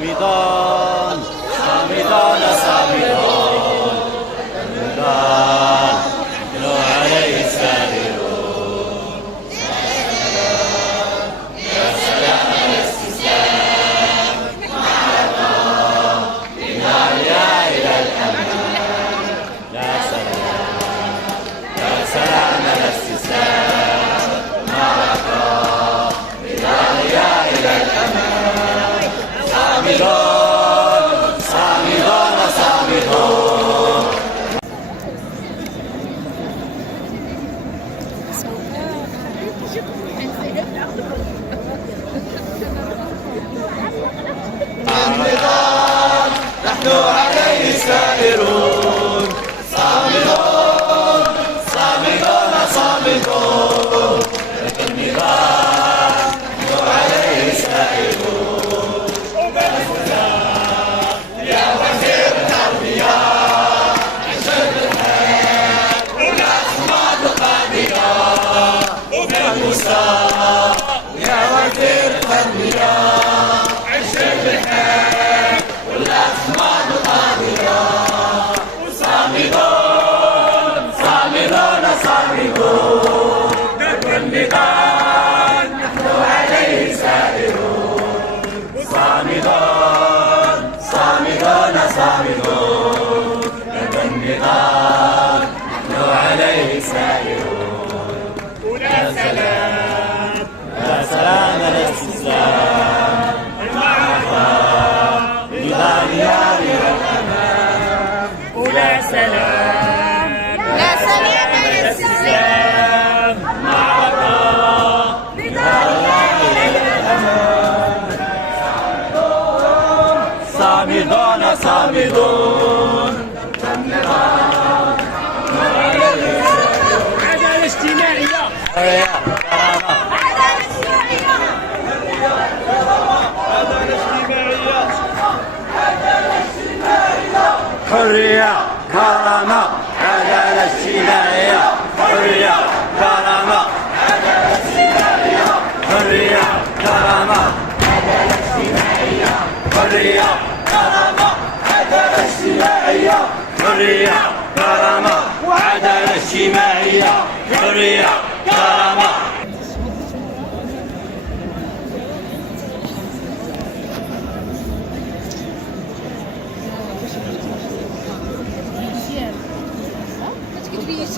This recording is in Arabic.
صامدون صامدون صامدون نحن عليه سائرون يا سلام الاستسلام مع الله بداعية إلى الأمان يا سلام الاستسلام مع الله بداعية إلى الأمان صامدون صامدون صامدون صامدون نحن عليه سائرون صامدون صامدون صامدون النظام نحن عليه سائرون يا وزير التربية انشد الحياة والأحمد القادرة وبالموسى يا وزير التربية انشد الحياة والأحمد القادرة صامدون صامدون صامدون درب النضال نحن عليه سائرون صامدون صامدون صامدون درب النضال نحن عليه سائرون ولا سلام لا سلام الاستسلام المعركة بالغالية إلى الأمام ولا سلام لا سلام الاستسلام معركة بالغالية إلى الأمام صامدون صامدون عدالة اجتماعية حرية كرامة عدالة اجتماعية حرية كرامة عدالة اجتماعية حرية كرامة عدالة اجتماعية حرية كرامة عدالة اجتماعية حرية كرامة وعدالة اجتماعية حرية كرامة ما تكتبيش